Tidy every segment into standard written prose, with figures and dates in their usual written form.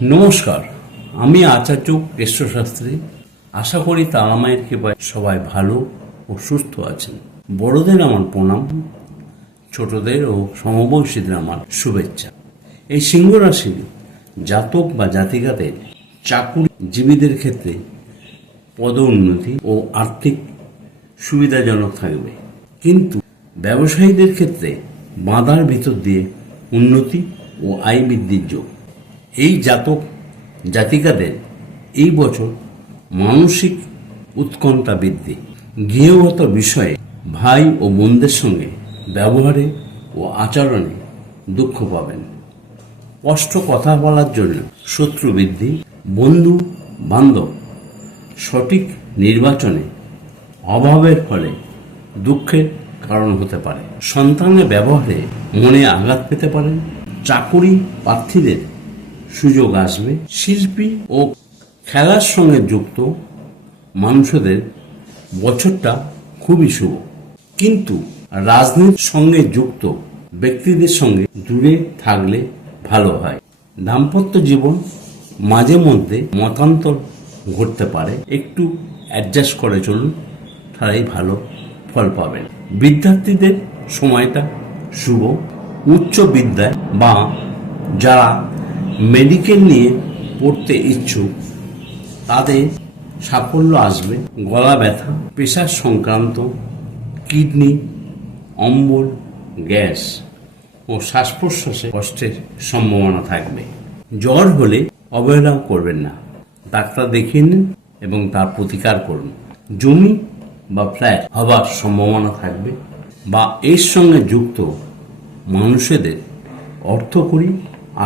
নমস্কার, আমি আচার্য কেশব শাস্ত্রী। আশা করি তারা মায়ের কৃপায় সবাই ভালো ও সুস্থ আছেন। বড়দের আমার প্রণাম, ছোটদের ও সমবয়সীদের আমার শুভেচ্ছা। এই সিংহ রাশির জাতক বা জাতিকাদের চাকুরিজীবীদের ক্ষেত্রে পদোন্নতি ও আর্থিক সুবিধাজনক থাকবে, কিন্তু ব্যবসায়ীদের ক্ষেত্রে বাধার ভিতর দিয়ে উন্নতি ও আয় বৃদ্ধির যোগ। এই জাতক জাতিকাদের এই বছর মানসিক উৎকণ্ঠা বৃদ্ধি, গৃহগত বিষয়ে ভাই ও বোনদের সঙ্গে ব্যবহারে ও আচরণে দুঃখ পাবেন। স্পষ্ট কথা বলার জন্য শত্রু বৃদ্ধি, বন্ধু বান্ধব সঠিক নির্বাচনে অভাবের ফলে দুঃখের কারণ হতে পারে। সন্তানের ব্যবহারে মনে আঘাত পেতে পারেন। চাকুরি প্রার্থীদের সুযোগ আসবে। শিল্পী ও খেলার সঙ্গে যুক্ত মানুষদের বছরটা খুবই শুভ, কিন্তু রাজনীতির সঙ্গে যুক্ত ব্যক্তিদের সঙ্গে দূরে থাকলে ভালো হয়। দাম্পত্য জীবন মাঝে মধ্যে মতান্তর ঘটতে পারে, একটু অ্যাডজাস্ট করে চলুন, তারাই ভালো ফল পাবেন। বিদ্যার্থীদের সময়টা শুভ। উচ্চ বিদ্যায় বা যারা মেডিকেল নিয়ে পড়তে ইচ্ছুক তাদের সাফল্য আসবে। গলা ব্যথা, প্রেশার সংক্রান্ত, কিডনি, অম্বল, গ্যাস ও শ্বাস প্রশ্বাসে কষ্টের সম্ভাবনা থাকবে। জ্বর হলে অবহেলা করবেন না, ডাক্তার দেখিয়ে নিন এবং তার প্রতিকার করুন। জমি বা ফ্ল্যাট হবার সম্ভাবনা থাকবে, বা এর সঙ্গে যুক্ত মানুষদের অর্থকরী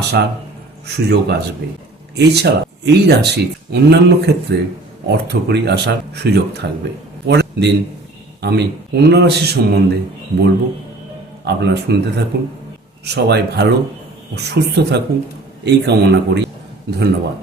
আসার সুযোগ আসবে। এছাড়া এই রাশির অন্যান্য ক্ষেত্রে অর্থকরী আসার সুযোগ থাকবে। পরের দিন আমি কন্যা রাশি সম্বন্ধে বলবো, আপনারা শুনতে থাকুন। সবাই ভালো ও সুস্থ থাকুন এই কামনা করি। ধন্যবাদ।